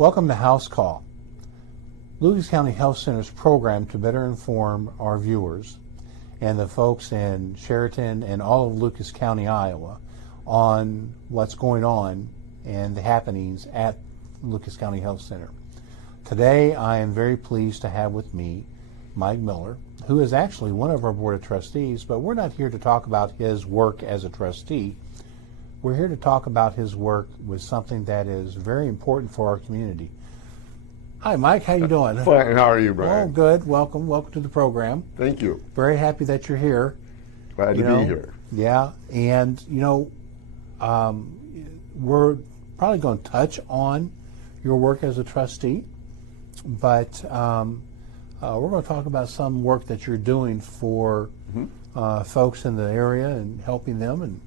Welcome to House Call, Lucas County Health Center's program to better inform our viewers and the folks in Sheraton and all of Lucas County, Iowa, on what's going on and the happenings at Lucas County Health Center. Today, I am very pleased to have with me Mike Miller, who is actually one of our Board of Trustees, but we're not here to talk about his work as a trustee. We're here to talk about his work with something that is very important for our community. Hi, Mike. How you doing? Fine. How are you, Brian? Oh, good. Welcome. Welcome to the program. Thank you. Very happy that you're here. Glad to be here. Yeah. And, we're probably going to touch on your work as a trustee, but we're going to talk about some work that you're doing for folks in the area and helping them,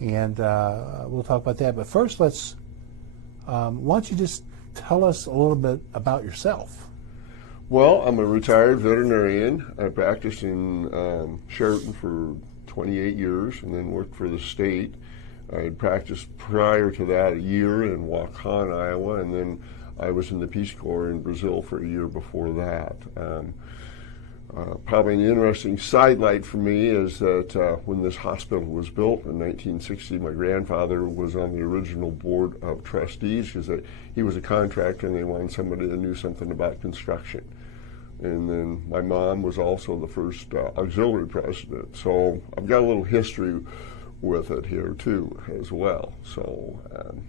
and we'll talk about that. But first, why don't you just tell us a little bit about yourself? Well, I'm a retired veterinarian. I practiced in Sheraton for 28 years and then worked for the state. I had practiced prior to that a year in Waukon, Iowa, and then I was in the Peace Corps in Brazil for a year before that. Probably an interesting sidelight for me is that when this hospital was built in 1960, my grandfather was on the original board of trustees because he was a contractor and they wanted somebody that knew something about construction. And then my mom was also the first auxiliary president. So I've got a little history with it here too as well. So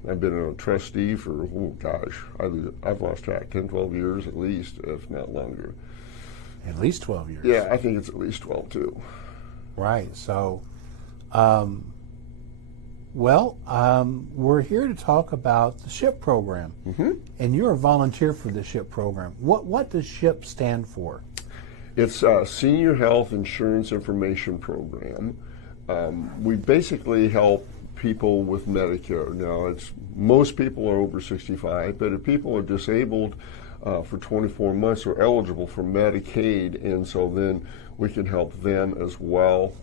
I've been a trustee for, I've lost track, 10, 12 years at least, if not longer. At least 12 years. Yeah, I think it's at least 12 too. Right. So, we're here to talk about the SHIIP program. And you're a volunteer for the SHIIP program. What does SHIIP stand for? It's a Senior Health Insurance Information Program. We basically help people with Medicare. Now, most people are over 65, but if people are disabled for 24 months are eligible for Medicaid, and so then we can help them as well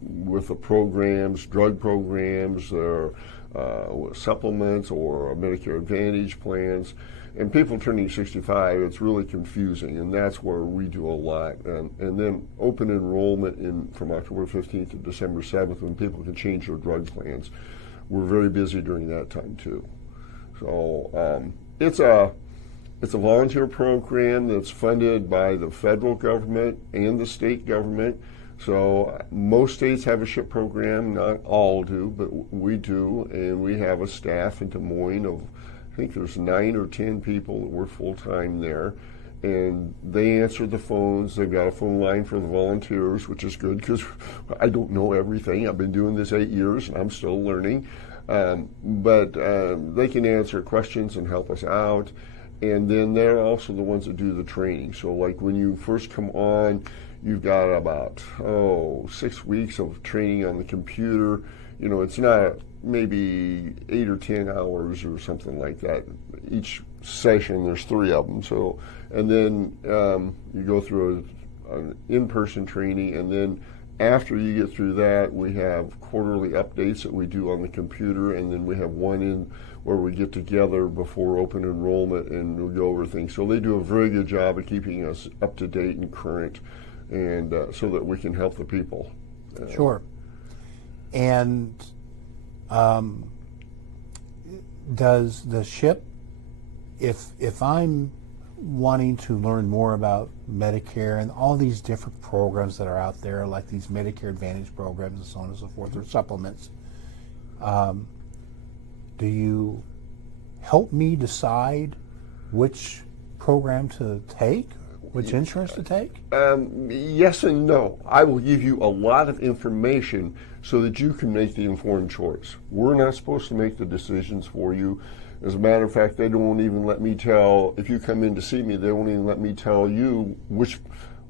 with the programs, drug programs, or supplements or Medicare Advantage plans. And people turning 65, it's really confusing, and that's where we do a lot. And then open enrollment from October 15th to December 7th when people can change their drug plans. We're very busy during that time too. So it's a volunteer program that's funded by the federal government and the state government. So most states have a SHIIP program, not all do, but we do, and we have a staff in Des Moines of, I think there's 9 or 10 people that work full-time there, and they answer the phones. They've got a phone line for the volunteers, which is good because I don't know everything. I've been doing this 8 years, and I'm still learning, but they can answer questions and help us out. And then they're also the ones that do the training. So like when you first come on, you've got about 6 weeks of training on the computer. It's not maybe 8 or 10 hours or something like that. Each session, there's 3 of them. So, and then you go through an in-person training, and then after you get through that, we have quarterly updates that we do on the computer, and then we have one where we get together before open enrollment and we go over things. So they do a very good job of keeping us up to date and current, and so that we can help the people. Sure. And does the SHIIP, if I'm wanting to learn more about Medicare and all these different programs that are out there, like these Medicare Advantage programs and so on and so forth, or supplements, do you help me decide which program to take, which insurance to take? Yes and no. I will give you a lot of information so that you can make the informed choice. We're not supposed to make the decisions for you. As a matter of fact, they don't even let me tell, if you come in to see me, they won't even let me tell you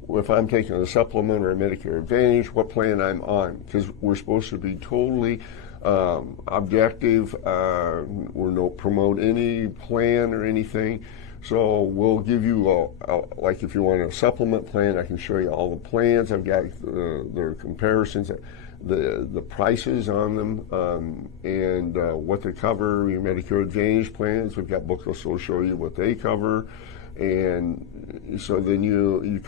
if I'm taking a supplement or a Medicare Advantage, what plan I'm on, because we're supposed to be totally objective. We don't promote any plan or anything. So we'll give you, like if you want a supplement plan, I can show you all the plans. I've got their comparisons. the prices on them, and what they cover. Your Medicare Advantage plans, we've got booklets that'll show you what they cover, and so then you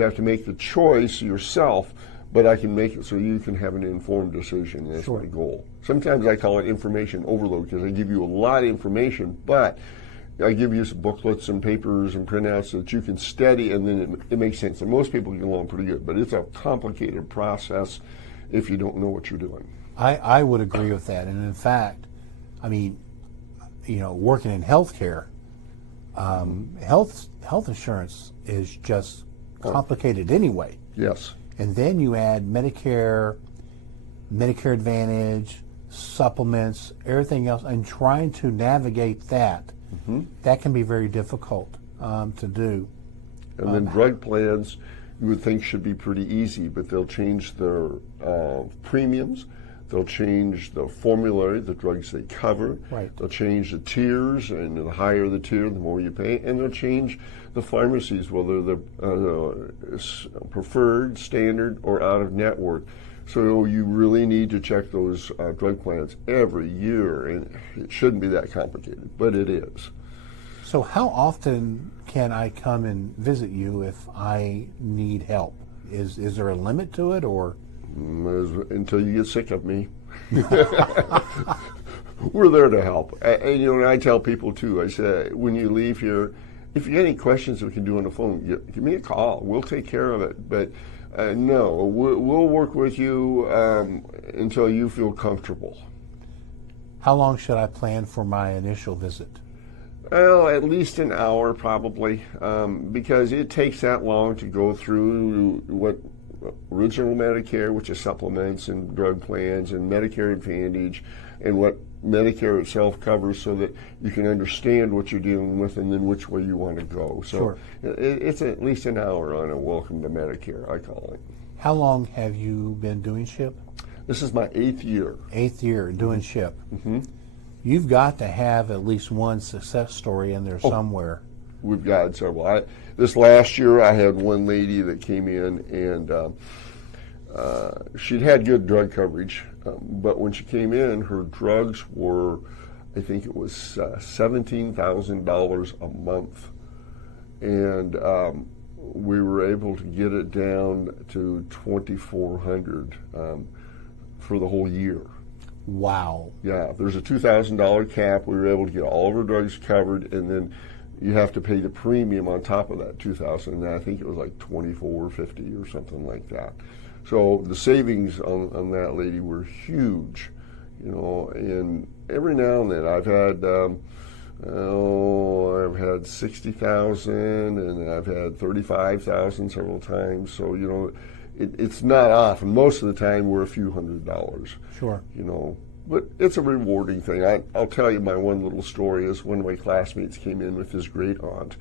have to make the choice yourself. But I can make it so you can have an informed decision. That's Sure. my goal. Sometimes I call it information overload because I give you a lot of information, but I give you some booklets and papers and printouts so that you can study, and then it makes sense. And most people get along pretty good, but it's a complicated process if you don't know what you're doing. I would agree with that. And in fact, I mean, working in healthcare, health insurance is just complicated anyway. Yes. And then you add Medicare Advantage, supplements, everything else, and trying to navigate that, that can be very difficult to do. And then drug plans, you would think should be pretty easy, but they'll change their premiums. They'll change the formulary, the drugs they cover. Right. They'll change the tiers, and the higher the tier, the more you pay. And they'll change the pharmacies, whether they're preferred, standard, or out of network. So you really need to check those drug plans every year, and it shouldn't be that complicated, but it is. So how often can I come and visit you if I need help? Is there a limit to it, or? Until you get sick of me. We're there to help. And I tell people too, I say, when you leave here, if you have any questions we can do on the phone, give me a call. We'll take care of it. But no, we'll work with you until you feel comfortable. How long should I plan for my initial visit? Well, at least an hour probably, because it takes that long to go through what original Medicare, which is supplements and drug plans, and Medicare Advantage, and what Medicare itself covers, so that you can understand what you're dealing with and then which way you want to go. So Sure. It's at least an hour on a welcome to Medicare, I call it. How long have you been doing SHIIP? This is my 8th year. 8th year doing SHIIP. Mm-hmm. You've got to have at least one success story in there somewhere. We've got several. This last year, I had one lady that came in, and she'd had good drug coverage, but when she came in, her drugs were, I think it was $17,000 a month, and we were able to get it down to $2,400 for the whole year. Wow. Yeah, there's a $2,000 cap. We were able to get all of our drugs covered, and then you have to pay the premium on top of that $2,000. And I think it was like $2,450 or something like that. So the savings on that lady were huge, And every now and then I've had $60,000, and I've had $35,000 several times. So it's not often. Most of the time we're a few $100s. Sure. But it's a rewarding thing. I'll tell you my one little story is one of my classmates came in with his great aunt,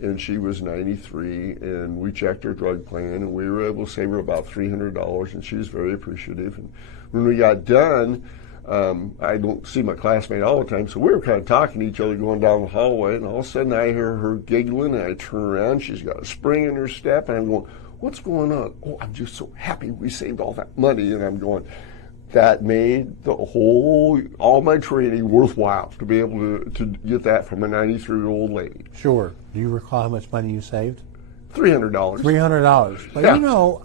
and she was 93, and we checked her drug plan, and we were able to save her about $300, and she was very appreciative. And when we got done, I don't see my classmate all the time, so we were kind of talking to each other going down the hallway, and all of a sudden I hear her giggling, and I turn around, she's got a spring in her step, and I'm going, "What's going on?" "Oh, I'm just so happy we saved all that money." And I'm going, that made all my training worthwhile to be able to get that from a 93-year-old lady. Sure. Do you recall how much money you saved? $300. $300. But Yeah.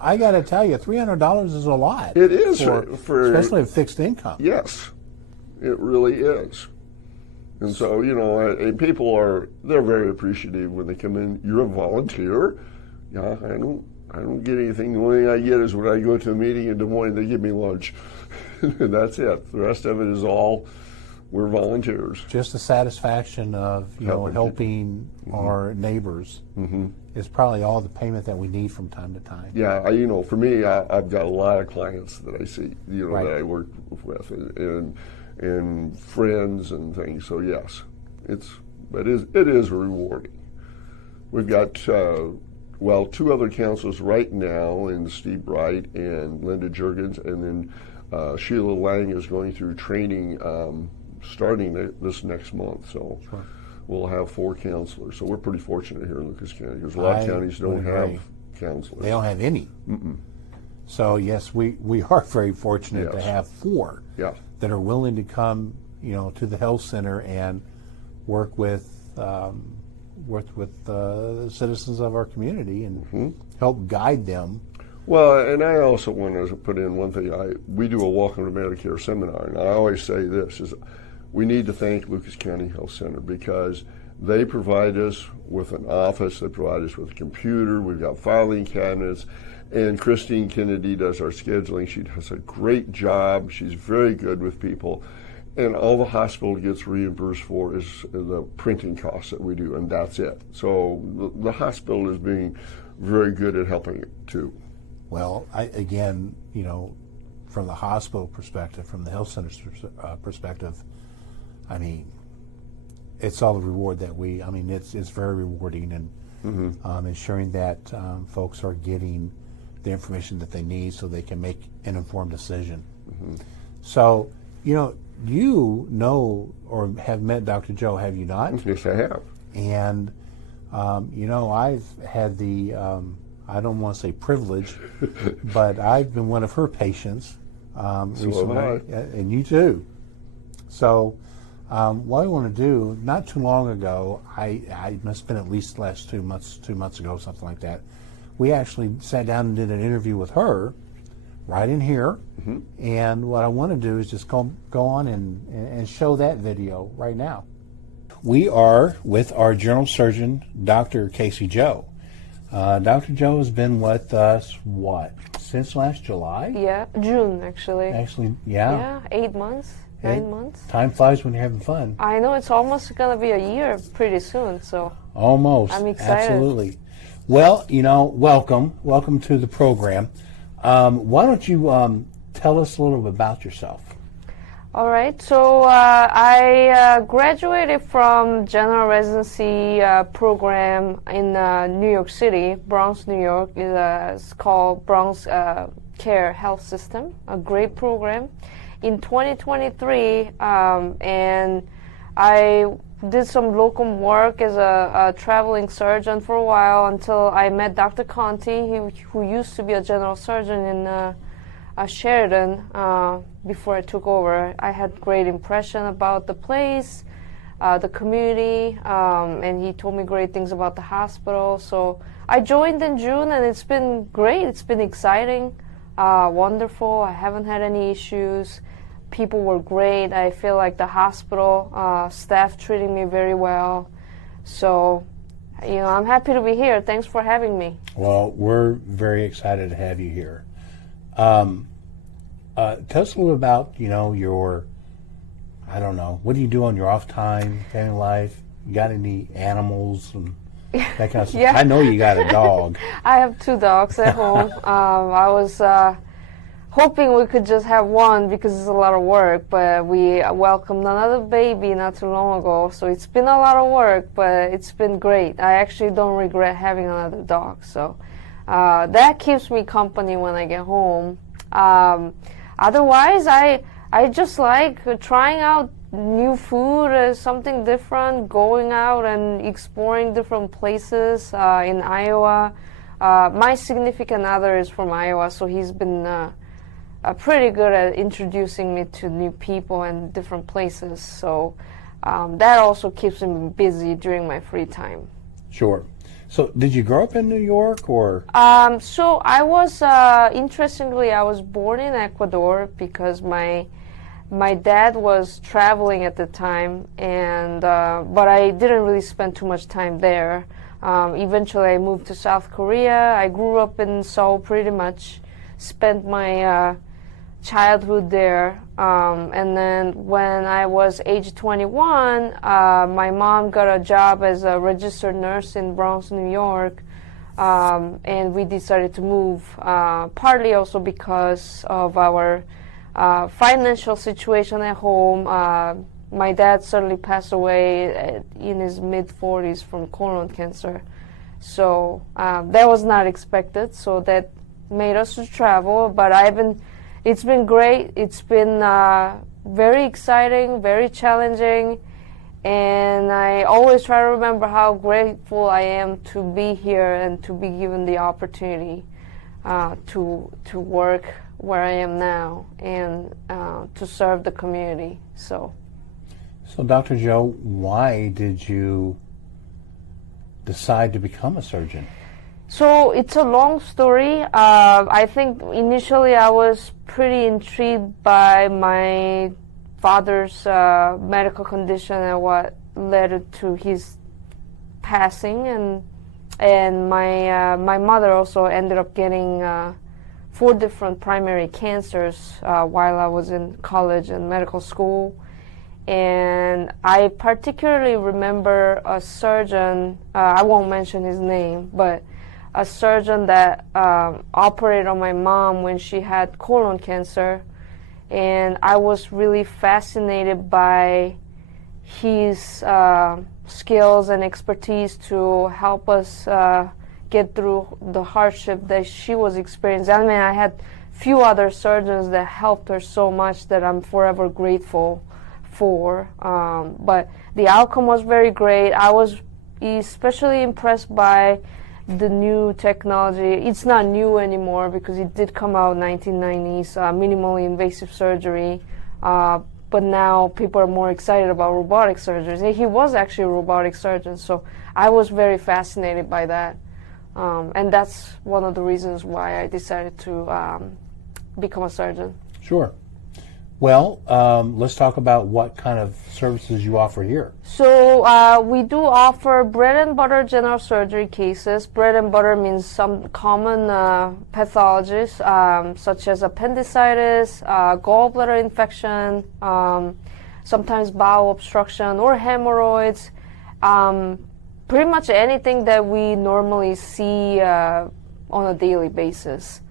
I got to tell you, $300 is a lot. It is for especially a fixed income. Yes, it really is. And so, and people they're very appreciative when they come in. You're a volunteer. Yeah, I don't get anything. The only thing I get is when I go to a meeting in Des Moines, they give me lunch. And that's it. The rest of it is all, we're volunteers. Just the satisfaction of helping our neighbors is probably all the payment that we need from time to time. Yeah, for me, I've got a lot of clients that I see, Right. that I work with, and friends and things. So yes, it is rewarding. We've got 2 other counselors right now, in Steve Bright and Linda Juergens, and then Sheila Lang is going through training starting this next month. So Sure. we'll have 4 counselors. So we're pretty fortunate here in Lucas County, because a lot of counties don't have counselors. They don't have any. So yes, we are very fortunate to Yes. have 4 Yeah. that are willing to come, to the health center and work with the citizens of our community and help guide them. Well, and I also want to put in one thing. We do a Welcome to Medicare seminar, and I always say this, is we need to thank Lucas County Health Center because they provide us with an office, they provide us with a computer, we've got filing cabinets, and Christine Kennedy does our scheduling. She does a great job. She's very good with people. And all the hospital gets reimbursed for is the printing costs that we do, and that's it. So the hospital is being very good at helping it too. Well, again, from the hospital perspective, from the health center's perspective, I mean, it's all the reward that it's very rewarding, and ensuring that folks are getting the information that they need so they can make an informed decision. So, you know or have met Dr. Joe, have you not? Yes, I have. And, I've had the, I don't want to say privilege, but I've been one of her patients recently, and you too. So, what I want to do, not too long ago, I must have been at least the last 2 months ago, something like that, we actually sat down and did an interview with her right in here. And what I want to do is just go on and show that video right now. We are with our general surgeon, Dr. Casey Joe. Dr. Joe has been with us, since last July? Yeah, June actually. Actually, yeah. Yeah, 8 months, 9 months. Time flies when you're having fun. I know, it's almost going to be a year pretty soon, so. Almost. I'm excited. Absolutely. Well, welcome to the program. Why don't you tell us a little bit about yourself? All right, so I graduated from general residency program in New York City, Bronx, New York. It's called Bronx Care Health System, a great program. In 2023, and I did some locum work as a traveling surgeon for a while until I met Dr. Conti, who used to be a general surgeon in Sheridan before I took over. I had great impression about the place, the community, and he told me great things about the hospital. So I joined in June, and it's been great. It's been exciting, wonderful. I haven't had any issues. People were great. I feel like the hospital staff treating me very well. So, I'm happy to be here. Thanks for having me. Well, we're very excited to have you here. Tell us a little about, your, what do you do on your off time, family life? You got any animals and that kind of stuff? Yeah. I know you got a dog. I have 2 dogs at home. I was hoping we could just have one because it's a lot of work, but we welcomed another baby not too long ago, so it's been a lot of work, but it's been great. I actually don't regret having another dog, so that keeps me company when I get home. Otherwise, I just like trying out new food, something different, going out and exploring different places in Iowa. My significant other is from Iowa, so he's been pretty good at introducing me to new people and different places. So that also keeps me busy during my free time. Sure. So did you grow up in New York or? So I was, interestingly, I was born in Ecuador because my dad was traveling at the time, and but I didn't really spend too much time there. Eventually I moved to South Korea. I grew up in Seoul pretty much, spent my childhood there, and then when I was age 21, my mom got a job as a registered nurse in Bronx, New York, and we decided to move, partly also because of our financial situation at home. My dad suddenly passed away in his mid-40s from colon cancer, so that was not expected, so that made us to travel, but it's been great. It's been very exciting, very challenging, and I always try to remember how grateful I am to be here and to be given the opportunity. to work where I am now and to serve the community. So Dr. Joe, why did you decide to become a surgeon? So it's a long story. I think initially I was pretty intrigued by my father's medical condition and what led to his passing, and my mother also ended up getting 4 different primary cancers while I was in college and medical school. And I particularly remember a surgeon, I won't mention his name, but a surgeon that operated on my mom when she had colon cancer. And I was really fascinated by his skills and expertise to help us get through the hardship that she was experiencing. I mean, I had few other surgeons that helped her so much that I'm forever grateful for. But the outcome was very great. I was especially impressed by the new technology. It's not new anymore because it did come out in 1990s, minimally invasive surgery. But now people are more excited about robotic surgeries. And he was actually a robotic surgeon, so I was very fascinated by that. And that's one of the reasons why I decided to become a surgeon. Sure. Well, let's talk about what kind of services you offer here. So we do offer bread and butter general surgery cases. Bread and butter means some common pathologies such as appendicitis, gallbladder infection, sometimes bowel obstruction or hemorrhoids. Pretty much anything that we normally see on a daily basis.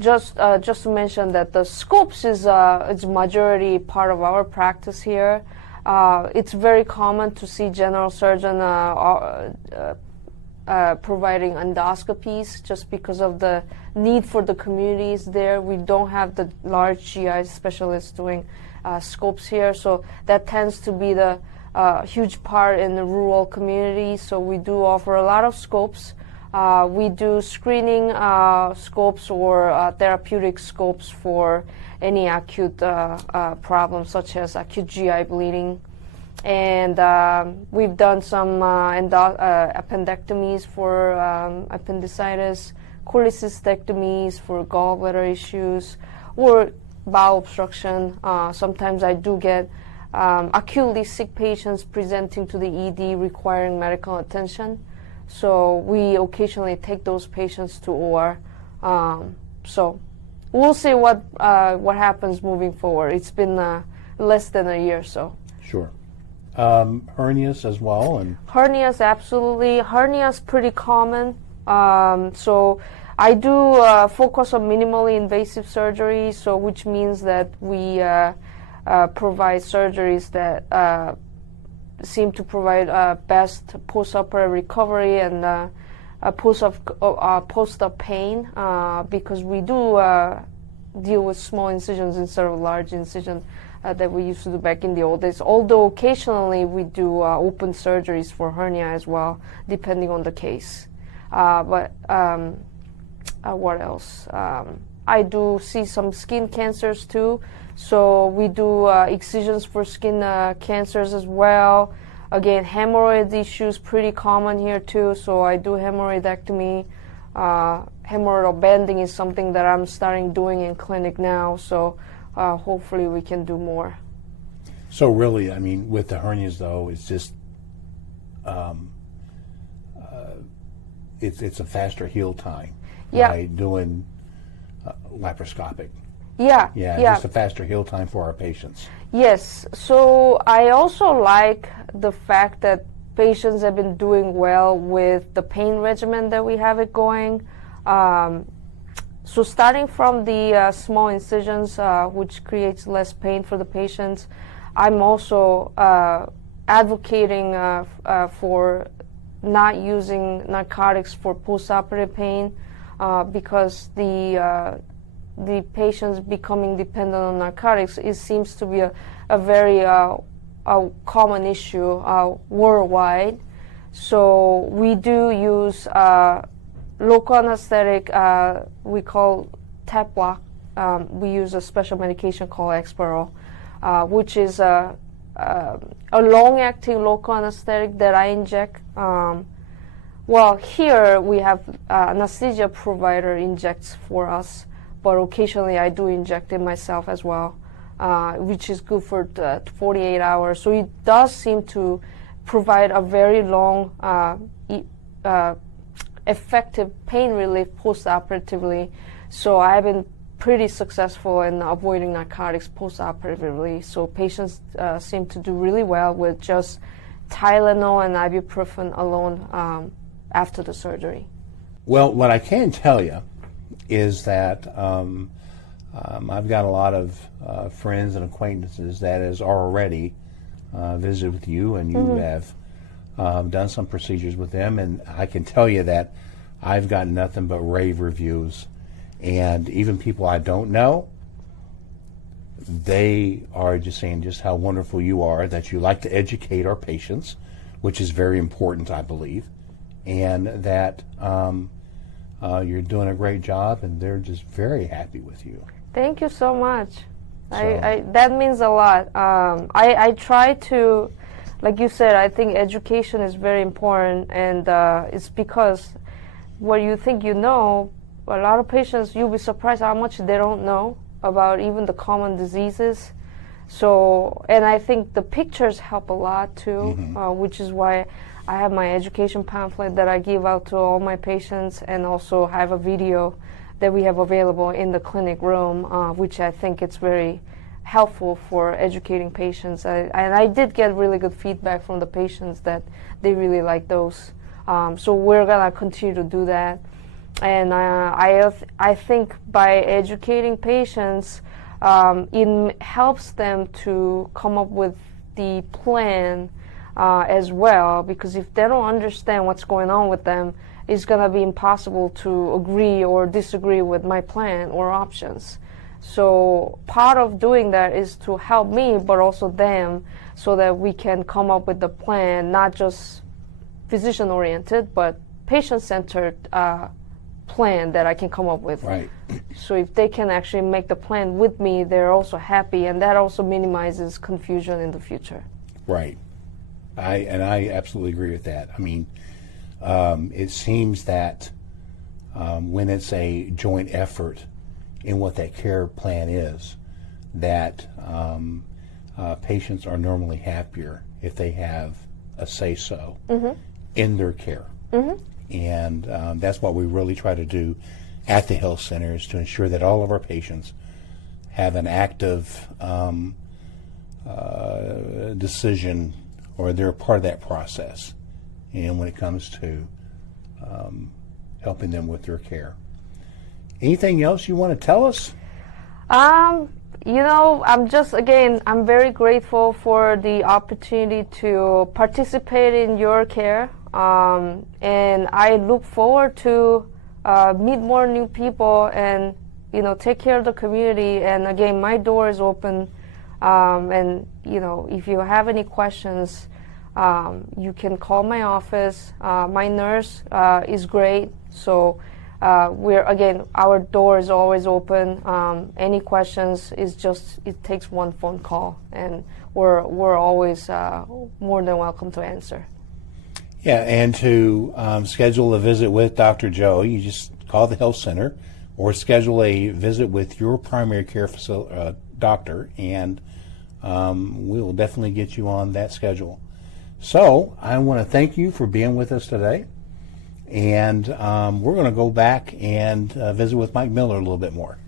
Just to mention that the scopes is majority part of our practice here. It's very common to see general surgeon providing endoscopies just because of the need for the communities there. We don't have the large GI specialists doing scopes here, so that tends to be the huge part in the rural communities. So we do offer a lot of scopes. We do screening scopes or therapeutic scopes for any acute problems such as acute GI bleeding. And we've done some appendectomies for appendicitis, cholecystectomies for gallbladder issues, or bowel obstruction. Sometimes I do get acutely sick patients presenting to the ED requiring medical attention. So we occasionally take those patients to OR. So we'll see what happens moving forward. It's been less than a year, so. Sure. Hernias as well, and hernias, absolutely. Hernias pretty common. So I do focus on minimally invasive surgery, so which means that we provide surgeries that seem to provide best post-operative recovery and post-op pain because we do deal with small incisions instead of large incision that we used to do back in the old days. Although occasionally we do open surgeries for hernia as well, depending on the case. But what else? I do see some skin cancers too. So we do excisions for skin cancers as well. Again, hemorrhoid issues pretty common here too. So I do hemorrhoidectomy. Hemorrhoidal banding is something that I'm starting doing in clinic now. So hopefully we can do more. So really, I mean, with the hernias though, it's just it's a faster heal time by doing laparoscopic. Yeah, just a faster heal time for our patients. Yes, so I also like the fact that patients have been doing well with the pain regimen that we have it going. So starting from the small incisions, which creates less pain for the patients, I'm also advocating for not using narcotics for postoperative pain because the patients becoming dependent on narcotics, it seems to be a very common issue worldwide. So we do use local anesthetic, we call tap block. We use a special medication called Exparel, which is a long-acting local anesthetic that I inject. Well, here we have anesthesia provider injects for us, but occasionally I do inject it myself as well, which is good for 48 hours. So it does seem to provide a very long, effective pain relief post-operatively. So I've been pretty successful in avoiding narcotics post-operatively. So patients seem to do really well with just Tylenol and ibuprofen alone after the surgery. Well, what I can tell you is that I've got a lot of friends and acquaintances that has already visited with you, and you have done some procedures with them, and I can tell you that I've gotten nothing but rave reviews. And even people I don't know, they are just saying just how wonderful you are, that you like to educate our patients, which is very important, I believe, and that you're doing a great job, and they're just very happy with you. Thank you so much. That means a lot. I try to, like you said, I think education is very important, and it's because what you think you know, a lot of patients, you'll be surprised how much they don't know about even the common diseases. So, and I think the pictures help a lot too, which is why I have my education pamphlet that I give out to all my patients, and also have a video that we have available in the clinic room, which I think it's very helpful for educating patients. And I did get really good feedback from the patients that they really like those. So we're gonna continue to do that. And I think by educating patients, it helps them to come up with the plan as well, because if they don't understand what's going on with them, it's going to be impossible to agree or disagree with my plan or options. So part of doing that is to help me, but also them, so that we can come up with the plan, not just physician-oriented, but patient-centered plan that I can come up with. Right. So if they can actually make the plan with me, they're also happy, and that also minimizes confusion in the future. Right. I absolutely agree with that. I mean, it seems that when it's a joint effort in what that care plan is, that patients are normally happier if they have a say-so in their care. And that's what we really try to do at the health centers, to ensure that all of our patients have an active decision, or they're a part of that process, and when it comes to helping them with their care. Anything else you want to tell us? You know, I'm very grateful for the opportunity to participate in your care. And I look forward to meet more new people and, take care of the community. And again, my door is open. And, if you have any questions, you can call my office. My nurse is great. So our door is always open. Any questions it takes one phone call, and we're always more than welcome to answer. Yeah, and to schedule a visit with Dr. Joe, you just call the health center or schedule a visit with your primary care doctor, and we will definitely get you on that schedule. So I want to thank you for being with us today, and we're going to go back and visit with Mike Miller a little bit more.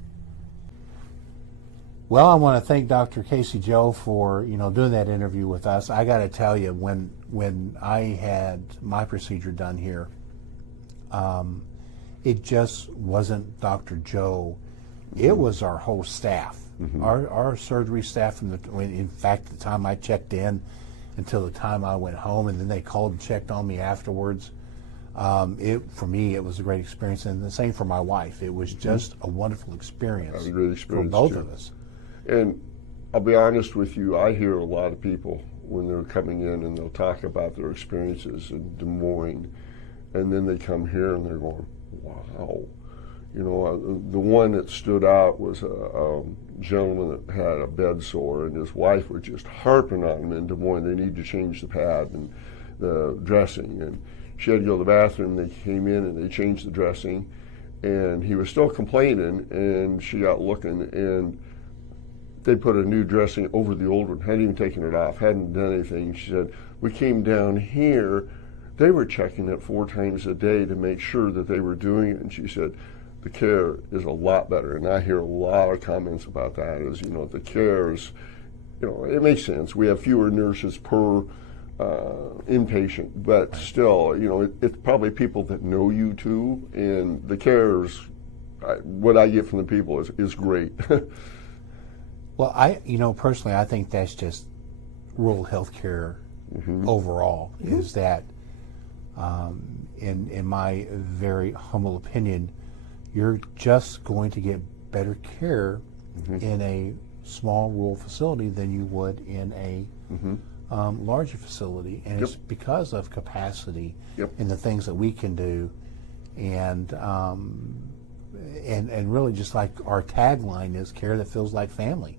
Well, I want to thank Dr. Casey Joe for doing that interview with us. I got to tell you, when I had my procedure done here, it just wasn't Dr. Joe. It was our whole staff, our surgery staff. In fact, the time I checked in until the time I went home, and then they called and checked on me afterwards. For me, it was a great experience, and the same for my wife. It was just a wonderful experience, a great experience for both too. of us. And I'll be honest with you, I hear a lot of people when they're coming in and they'll talk about their experiences in Des Moines, and then they come here and they're going, wow. You know, the one that stood out was a gentleman that had a bed sore, and his wife was just harping on him in Des Moines. They need to change the pad and the dressing, and she had to go to the bathroom. They came in and they changed the dressing, and he was still complaining, and she got looking, and they put a new dressing over the old one, hadn't even taken it off, hadn't done anything. She said, we came down here, they were checking it 4 times a day to make sure that they were doing it, and she said, the care is a lot better. And I hear a lot of comments about that, is, you know, the care is, you know, it makes sense. We have fewer nurses per inpatient, but still, you know, it's probably people that know you too, and the care is, what I get from the people is great. Well, you know, personally, I think that's just rural healthcare overall, is that, in my very humble opinion, you're just going to get better care in a small rural facility than you would in a larger facility, and it's because of capacity and the things that we can do, and really, just like our tagline is, care that feels like family.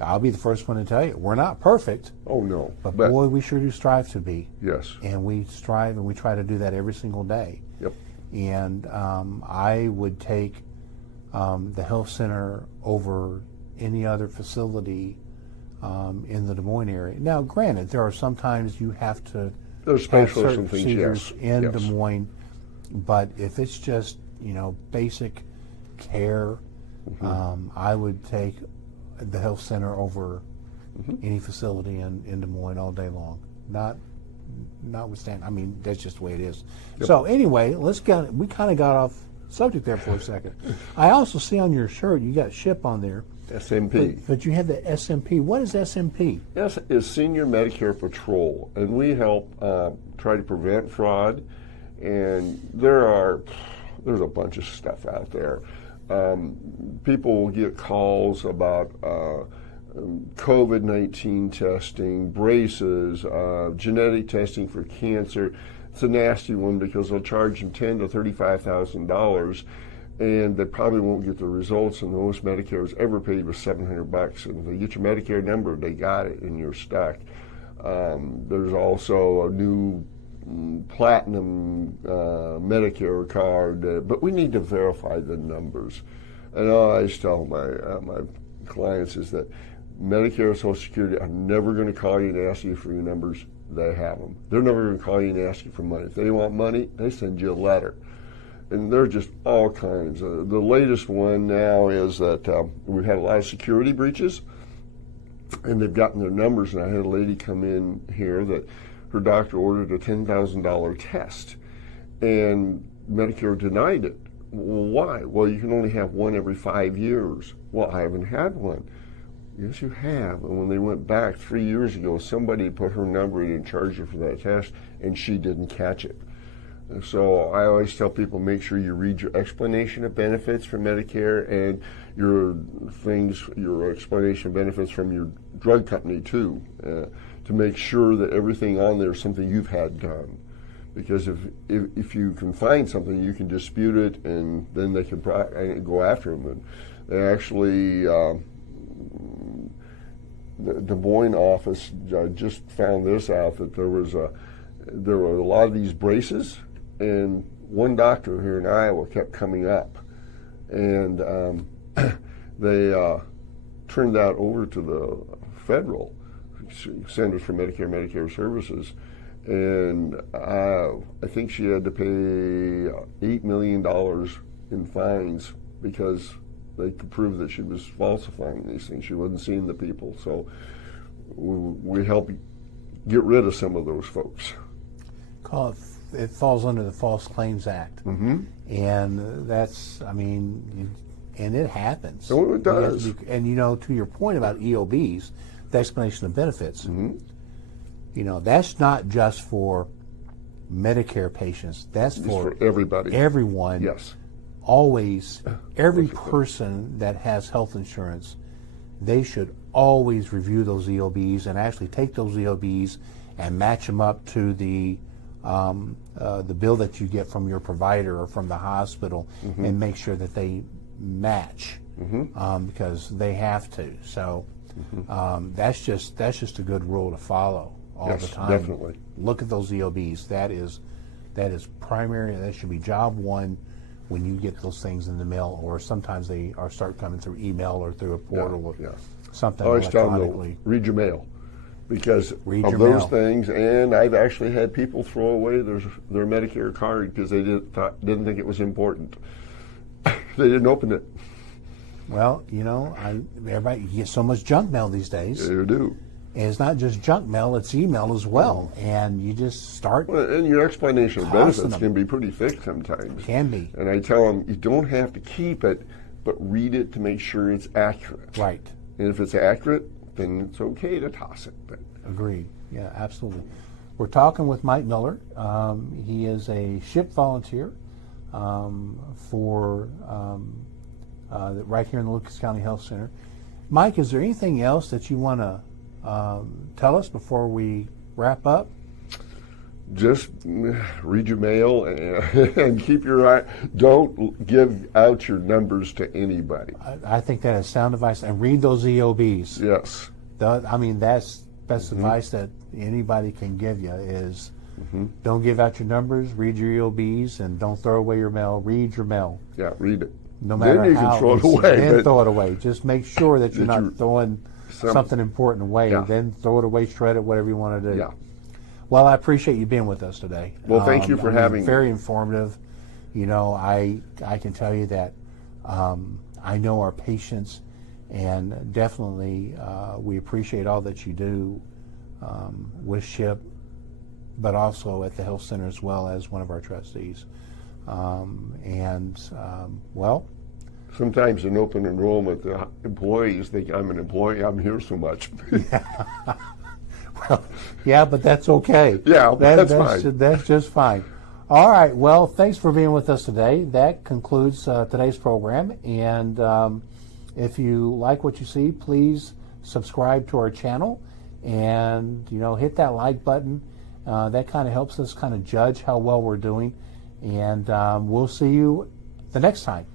I'll be the first one to tell you, we're not perfect. Oh no, but boy, we sure do strive to be. Yes, and we strive and we try to do that every single day. And I would take the health center over any other facility in the Des Moines area. Now, granted, there are sometimes you have to there's have specialists certain and things, procedures yes. in Des Moines, but if it's just, you know, basic care, I would take the health center over any facility in Des Moines all day long. Notwithstanding, I mean, that's just the way it is. So anyway, we kind of got off subject there for a second. I also see on your shirt you got SHIIP on there. SMP. But you have the SMP. What is SMP? S is Senior Medicare Patrol, and we help try to prevent fraud. And there's a bunch of stuff out there. People will get calls about COVID-19 testing, braces, genetic testing for cancer. It's a nasty one because they'll charge them $10,000 to $35,000, and they probably won't get the results. And the most Medicare has ever paid was $700. And if they get your Medicare number, they got it, and you're stuck. There's also a new platinum Medicare card, but we need to verify the numbers. And I always tell my clients is that Medicare and Social Security are never going to call you and ask you for your numbers. They have them. They're never going to call you and ask you for money. If they want money, they send you a letter. And they're just all kinds. The latest one now is that we've had a lot of security breaches, and they've gotten their numbers. And I had a lady come in here that her doctor ordered a $10,000 test, and Medicare denied it. Well, why? Well, you can only have one every 5 years. Well, I haven't had one. Yes, you have. And when they went back 3 years ago, somebody put her number in and charged her for that test, and she didn't catch it. And so I always tell people, make sure you read your explanation of benefits for Medicare and your explanation of benefits from your drug company too, to make sure that everything on there is something you've had done. Because if you can find something, you can dispute it, and then they can go after them. And they actually, the Des Moines office just found this out, that there were a lot of these braces, and one doctor here in Iowa kept coming up, and they turned that over to the federal Centers for Medicare Services, and I think she had to pay $8 million in fines because they could prove that she was falsifying these things. She wasn't seeing the people. So we help get rid of some of those folks. It falls under the False Claims Act. And that's, I mean, and it happens. Oh, it does. And, you know, to your point about EOBs, the explanation of benefits, you know, that's not just for Medicare patients. That's for everybody. Everyone. Yes. Always, every person that has health insurance, they should always review those EOBs and actually take those EOBs and match them up to the the bill that you get from your provider or from the hospital, and make sure that they match, because they have to. So that's just a good rule to follow all the time. Definitely. Look at those EOBs. That is primary. That should be job one when you get those things in the mail, or sometimes they start coming through email or through a portal or something I always tell them electronically. to read your mail, because Read of your those mail. things. And I've actually had people throw away their Medicare card because they didn't think it was important. They didn't open it. Well, you know, everybody, you get so much junk mail these days. You do. And it's not just junk mail, it's email as well. And you just start. Well, and your explanation of Tossing benefits them. can be pretty thick sometimes. Can be. And I tell them, you don't have to keep it, but read it to make sure it's accurate. Right. And if it's accurate, then it's okay to toss it. But Agreed. Yeah, absolutely. We're talking with Mike Miller. He is a SHIIP volunteer for right here in the Lucas County Health Center. Mike, is there anything else that you want to tell us before we wrap up? just read your mail and keep your eye. Don't give out your numbers to anybody. I think that is sound advice. And read those EOBs. Yes. I mean, that's best advice that anybody can give you is don't give out your numbers, read your EOBs, and don't throw away your mail. Read your mail. Yeah, read it. No matter then you how can throw it it's- away. Then but throw it away. Just make sure that you're That not you're- throwing something important away. Yeah. Then throw it away, shred it, whatever you want to do. Yeah. Well, I appreciate you being with us today. Well, thank you for having me. Very informative. You know, I can tell you that I know our patients, and definitely we appreciate all that you do with SHIIP, but also at the health center as well as one of our trustees. Well, Sometimes in open enrollment, the employees think I'm an employee. I'm here so much. well, yeah, but that's okay. Yeah, that's fine. That's just fine. All right. Well, thanks for being with us today. That concludes today's program. And if you like what you see, please subscribe to our channel and, hit that like button. That kind of helps us kind of judge how well we're doing. And we'll see you the next time.